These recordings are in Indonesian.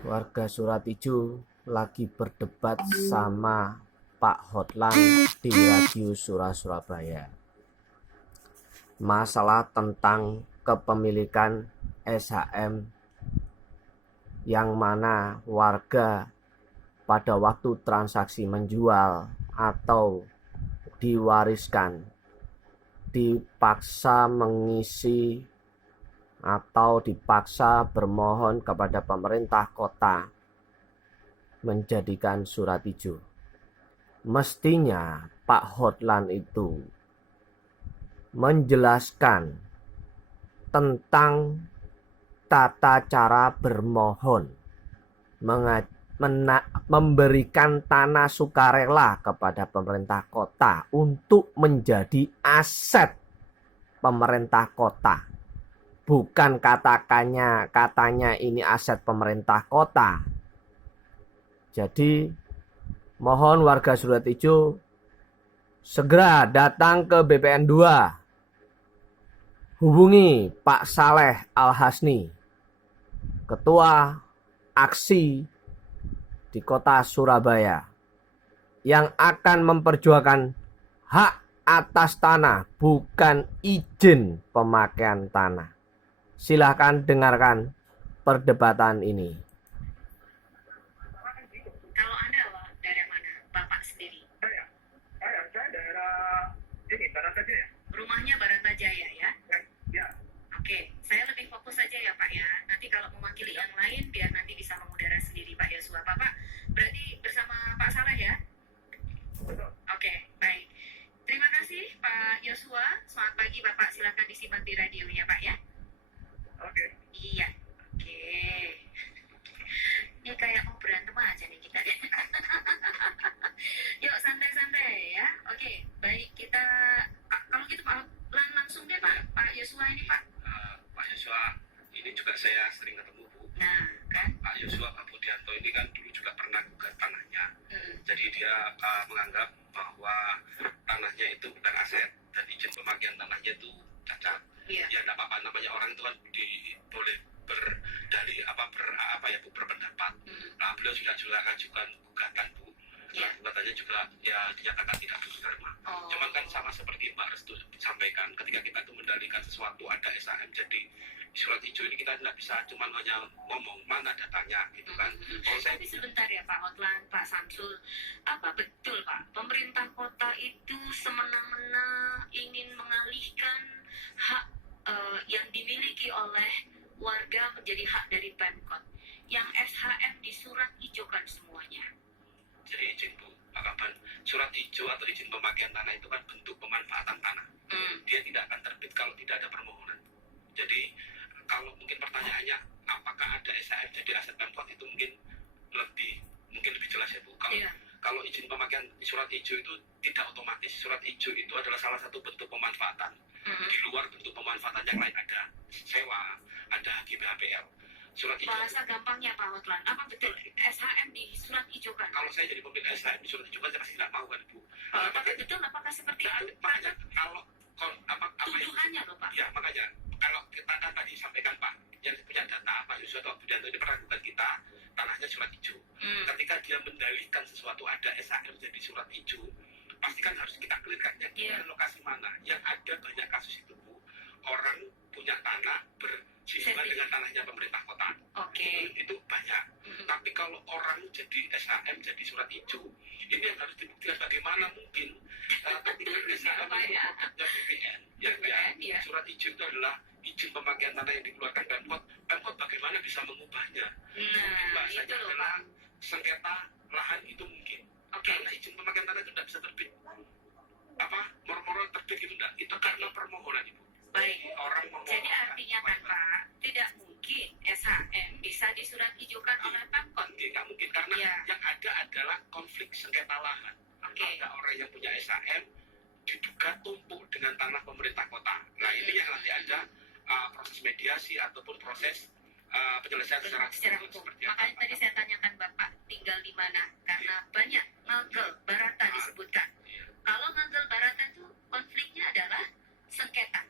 Warga Surat Ijo lagi berdebat sama Pak Hotlan di Radio Surabaya. Masalah tentang kepemilikan SHM yang mana warga pada waktu transaksi menjual atau diwariskan dipaksa mengisi atau dipaksa bermohon kepada pemerintah kota menjadikan Surat Ijo. Mestinya Pak Hotlan itu menjelaskan tentang tata cara bermohon, memberikan tanah sukarela kepada pemerintah kota untuk menjadi aset pemerintah kota. Bukan katanya ini aset pemerintah kota. Jadi mohon warga Surat Ijo segera datang ke BPN 2. Hubungi Pak Saleh Al-Hasni, Ketua Aksi di Kota Surabaya, yang akan memperjuangkan hak atas tanah, bukan izin pemakaian tanah. Silahkan dengarkan perdebatan ini. Kalau Anda daerah mana, Bapak sendiri? Saya daerah ini, Barantajaya. Rumahnya Barantajaya ya? Ya. Oke, saya lebih fokus saja ya Pak ya. Nanti kalau mewakili yang lain biar nanti bisa mengudara sendiri Pak Yosua. Bapak berarti bersama Pak Saleh ya? Betul. Oke, baik. Terima kasih Pak Yosua. Selamat pagi Bapak, silakan disimak di radionya Pak ya. Oke. Iya. Oke. Ini kayak mau berantem aja nih kita. Yuk santai-santai ya. Oke, baik kita kalau gitu Pak langsung deh Pak Yosua ini Pak. Pak Yosua ini juga saya sering ketemu Bu. Nah, kan? Pak Yosua Pak Budianto ini kan dulu juga pernah gugat tanahnya. Jadi dia menganggap bahwa tanahnya itu bukan aset dan izin pemakaian tanahnya itu cacat. Iya. Ya tidak apa-apa, namanya orang itu kan boleh berpendapat. Nah, beliau juga ajukan gugatan Bu. Iya. Gugatannya juga ya dinyatakan tidak diterima. Oh. Cuman kan sama seperti Mbak Restu sampaikan, ketika kita itu mendalikan sesuatu ada SHM jadi Surat Ijo ini kita tidak bisa cuma hanya ngomong mana datanya gitu kan. Kalau saya Tapi sebentar ya Pak Hotlan, Pak Samsul, apa betul Pak pemerintah kota itu semena-mena ingin mengalihkan hak yang dimiliki oleh warga menjadi hak dari Pemkot yang SHM di Surat Ijokan semuanya? jadi izin Bu, Pak Kaban, Surat Ijo atau izin pemakaian tanah itu kan bentuk pemanfaatan tanah. Dia tidak akan terbit kalau tidak ada permohonan. Jadi kalau mungkin pertanyaannya apakah ada SHM jadi aset Pemkot itu mungkin lebih jelas ya Bu. Kalau izin pemakaian Surat Ijo itu tidak otomatis. Surat Ijo itu adalah salah satu bentuk pemanfaatan. Di luar bentuk pemanfaatan yang lain ada sewa, ada GBHPL. Surat Ijo. Bahasa gampangnya Pak Hotlan, apa betul SHM di Surat Ijokan? Kalau saya jadi pemilik SHM di Surat Ijo kan saya pasti tidak mau kan Bu. Tapi betul apakah seperti itu? Makanya kalau apa yang Tuduhannya loh Pak. ya makanya kalau kita kan tadi sampaikan Pak yang punya data Pak Yusuf atau Budianto ini pernah gugat kita tanahnya Surat Ijo. Ketika dia mendalihkan sesuatu ada SHM jadi Surat Ijo, pasti kan harus kita clearkannya di lokasi mana. Yang ada banyak kasus itu Bu, orang punya tanah bersinggungan dengan tanahnya pemerintah kota. Oke. Itu banyak. Tapi kalau orang jadi SHM jadi Surat Ijo, ini yang harus dibuktikan bagaimana mungkin ketika SHM ya? BPN, ya. Surat Ijo itu adalah izin pemakaian tanah yang dikeluarkan Pemkot. Pemkot bagaimana bisa mengubahnya? Bahasanya itu loh adalah Pak. sengketa lahan itu mungkin. Oke. Karena izin pemakaian tanah itu tidak bisa terbit. Moro-moro terbit itu tidak. Itu karena permohonan Ibu. Baik. Orang memohon. Jadi artinya kan Pak, tidak mungkin SHM bisa disurat ijokan oleh Pemkot. Tidak mungkin karena yang ada adalah konflik sengketa lahan. Ada orang yang punya SHM diduga tumpuk dengan tanah pemerintah kota. Nah ini yang nanti ada proses mediasi ataupun proses penyelesaian secara hukum. Makanya tadi saya tanyakan Bapak tinggal di mana, karena banyak ngagel barata disebutkan. Kalau ngagel barata itu konfliknya adalah sengketa,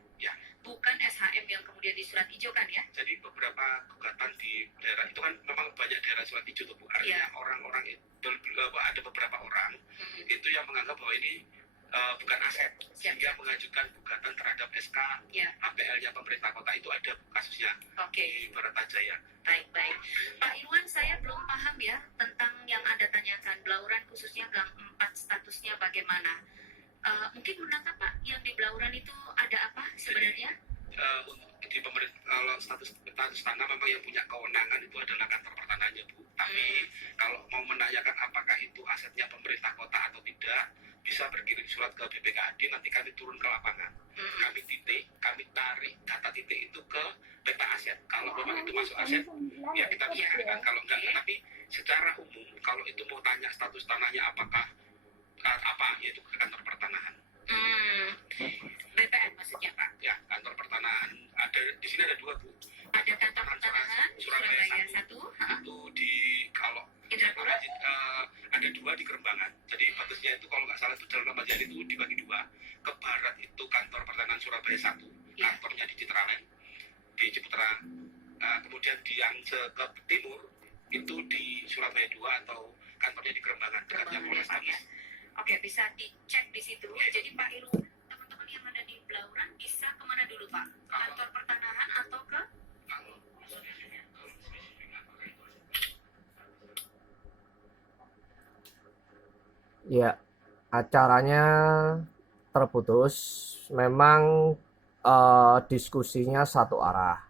bukan SHM yang kemudian disurat ijokan ya. Jadi beberapa gugatan di daerah itu kan memang banyak daerah pertanahan Surat Ijo tuh Bu. Artinya orang-orang itu ada beberapa orang itu yang menganggap bahwa ini bukan aset, sehingga mengajukan gugatan terhadap SK APL-nya pemerintah kota. Itu ada kasusnya di Baratajaya. Baik. Pak Irwan, saya belum paham ya tentang yang Anda tanyakan, Blauran khususnya Gang 4 statusnya bagaimana? Mungkin menangkap Pak, yang di Blauran itu ada apa sebenarnya? Di pemerintah, kalau status tanah memang yang punya kewenangan itu adalah kantor pertanahannya Bu. Tapi kalau mau menanyakan apakah itu asetnya pemerintah kota atau tidak, bisa berkirim surat ke BPKAD, nanti kami turun ke lapangan. Kami tarik data titik itu ke peta aset. Kalau memang itu masuk aset, ya kita bicarakan. Kalau enggak, tapi secara umum kalau itu mau tanya status tanahnya apakah yaitu ke kantor pertanahan. BPN maksudnya Pak? Ya, kantor pertanahan. Di sini ada 2 Bu. Ada kantor pertanahan Surabaya 1. Itu di kalau Indrapura? Ada 2 di Kerembangan. Jadi bagusnya itu kalau nggak salah itu Jalan Ramadhan itu dibagi 2. Ke barat itu kantor pertanahan Surabaya 1, kantornya di Citraland, di Ciputra. Kemudian yang ke timur itu di Surabaya 2 atau kantornya di Kerembangan, dekatnya Polrestabes. Oke, bisa dicek di situ. Jadi Pak Irwan, teman-teman yang ada di Blauran bisa kemana dulu Pak? Kantor pertanahan atau ke? Ya, acaranya terputus. Memang diskusinya satu arah.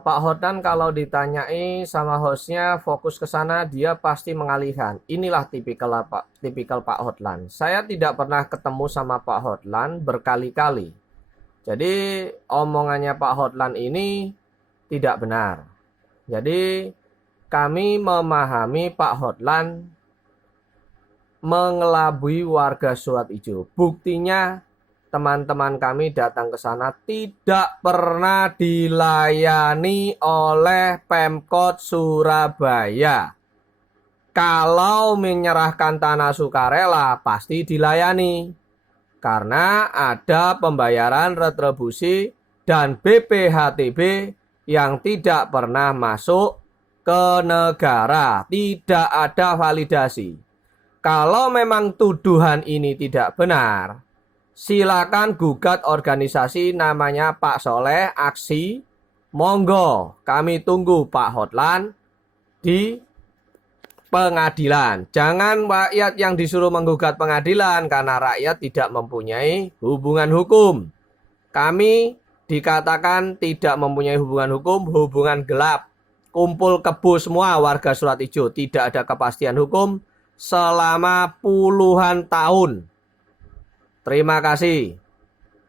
Pak Hotlan kalau ditanyai sama hostnya fokus ke sana, dia pasti mengalihkan. Inilah tipikal Pak Hotlan. Saya tidak pernah ketemu sama Pak Hotlan berkali-kali. Jadi omongannya Pak Hotlan ini tidak benar. Jadi kami memahami Pak Hotlan mengelabui warga Surat Ijo. Buktinya teman-teman kami datang ke sana tidak pernah dilayani oleh Pemkot Surabaya. Kalau menyerahkan tanah sukarela pasti dilayani. Karena ada pembayaran retribusi dan BPHTB yang tidak pernah masuk ke negara. Tidak ada validasi. Kalau memang tuduhan ini tidak benar, silakan gugat organisasi namanya Pak Soleh Aksi. Monggo, kami tunggu Pak Hotlan di pengadilan. Jangan rakyat yang disuruh menggugat pengadilan karena rakyat tidak mempunyai hubungan hukum. Kami dikatakan tidak mempunyai hubungan hukum, hubungan gelap. Kumpul kebo semua warga Surat Ijo, tidak ada kepastian hukum selama puluhan tahun. Terima kasih.